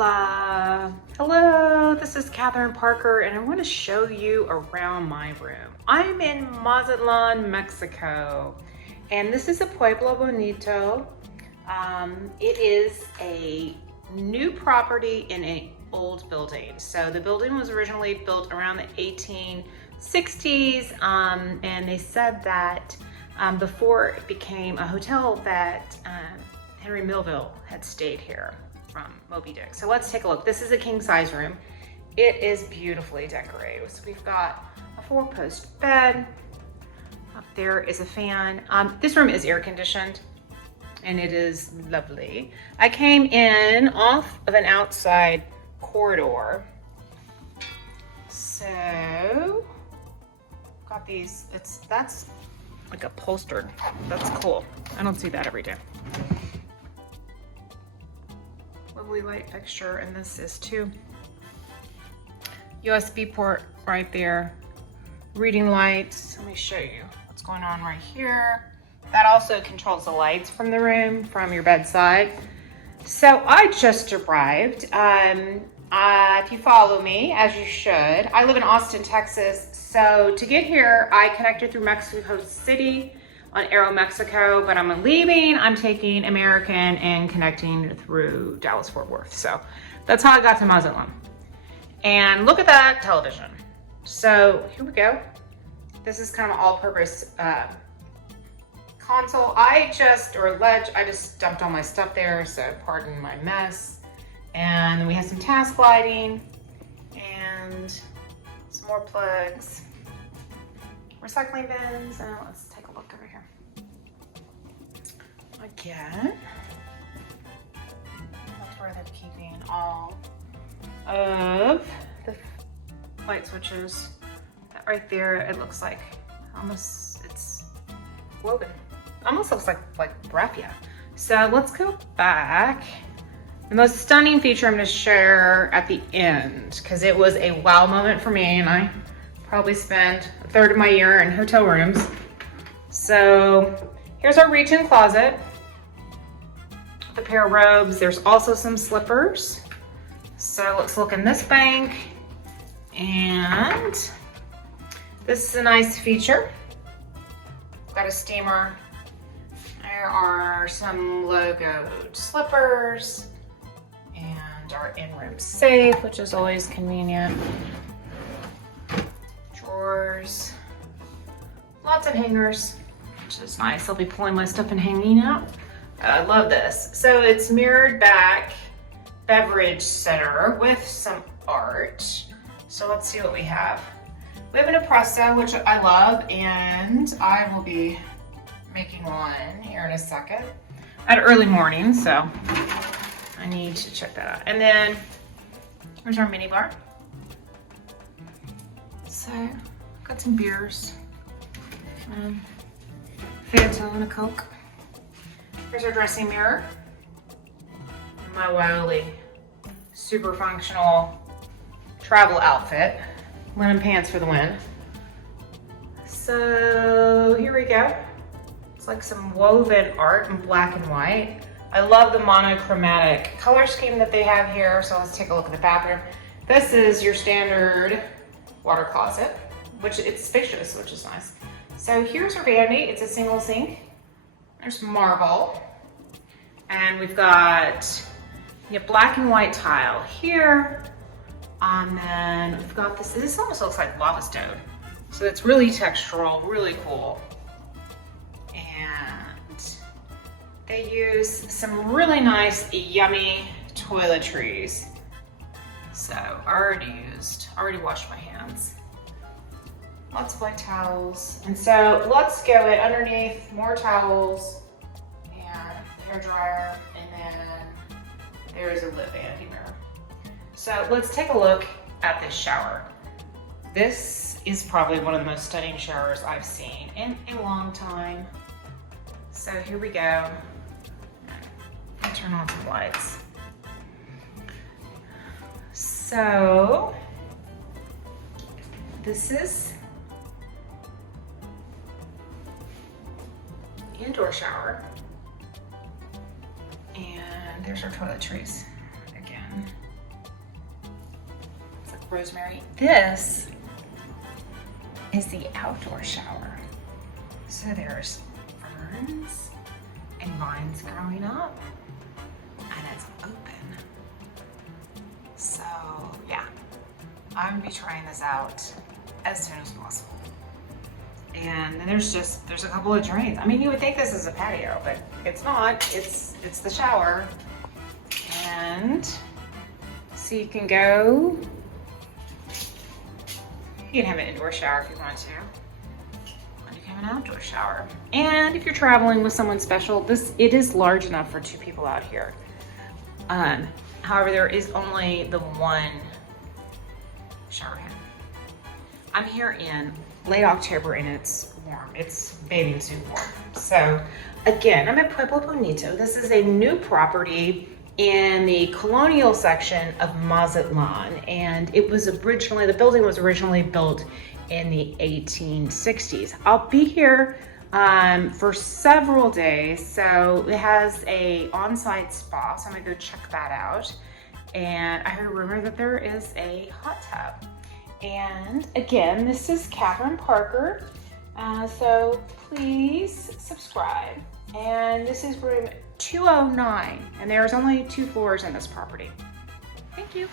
Hola! Hello, this is Catherine Parker and I want to show you around my room. I'm in Mazatlan, Mexico, and this is a Pueblo Bonito. It is a new property in an old building. So the building was originally built around the 1860s, and they said that before it became a hotel that Henry Melville had stayed here from Moby Dick. So let's take a look. This is a king size room. It is beautifully decorated. So we've got a 4-post bed. Up there is a fan. This room is air conditioned and it is lovely. I came in off of an outside corridor. So got these, that's like upholstered. That's cool. I don't see that every day. Lovely light fixture, and this is too. USB port right there. Reading lights. Let me show you what's going on right here. That also controls the lights from the room, from your bedside. So I just arrived. If you follow me, as you should, I live in Austin, Texas. So to get here, I connected through Mexico City on Aeromexico, but I'm leaving. I'm taking American and connecting through Dallas Fort Worth. So that's how I got to Mazatlan. And look at that television. So here we go. This is kind of an all-purpose console. I just dumped all my stuff there, so pardon my mess. And then we have some task lighting and some more plugs, recycling bins, and let's take a look over here. Again, that's where they're keeping all of the light switches. That right there, it looks like almost, it's woven. Almost looks like raffia. So let's go back. The most stunning feature I'm gonna share at the end, because it was a wow moment for me, and I probably spent a third of my year in hotel rooms. So here's our reach-in closet. The pair of robes. There's also some slippers. So let's look in this bank. And this is a nice feature. Got a steamer. There are some logoed slippers and our in-room safe, which is always convenient. Drawers. Lots of hangers, which is nice. I'll be pulling my stuff and hanging out. I love this. So it's mirrored back beverage center with some art. So let's see what we have. We have an espresso, which I love, and I will be making one here in a second at early morning, so I need to check that out. And then here's our mini bar. So got some beers, Fanta and a Coke. Here's our dressing mirror. My wildly super functional travel outfit. Linen pants for the wind. So here we go. It's like some woven art in black and white. I love the monochromatic color scheme that they have here. So let's take a look at the bathroom. This is your standard water closet, which it's spacious, which is nice. So here's our vanity. It's a single sink. There's marble, and we've got black and white tile here. And then we've got this almost looks like lava stone. So it's really textural, really cool. And they use some really nice, yummy toiletries. So already washed my hands. Lots of white towels. And so let's go in underneath, more towels and hair dryer, and then there is a lip vanity mirror. So let's take a look at this shower. This is probably one of the most stunning showers I've seen in a long time. So here we go. I'll turn on some lights. So this is the indoor shower. And there's our toiletries again. rosemary. This is the outdoor shower. So there's ferns and vines growing up, and it's open. So yeah, I'm gonna be trying this out as soon as possible. And then there's a couple of drains. I mean, you would think this is a patio, but it's not. It's the shower. And so you can go, you can have an indoor shower if you want to. And you can have an outdoor shower. And if you're traveling with someone special, it is large enough for 2 people out here. However, there is only the one shower head. I'm here in late October and it's warm. It's bathing suit warm. So again, I'm at Pueblo Bonito. This is a new property in the colonial section of Mazatlan, and it was originally, the building was originally built in the 1860s. I'll be here for several days. So it has a on-site spa, so I'm gonna go check that out. And I heard a rumor that there is a hot tub. And again, this is Catherine Parker. So please subscribe. And this is room 209, and there's only 2 floors in this property. Thank you.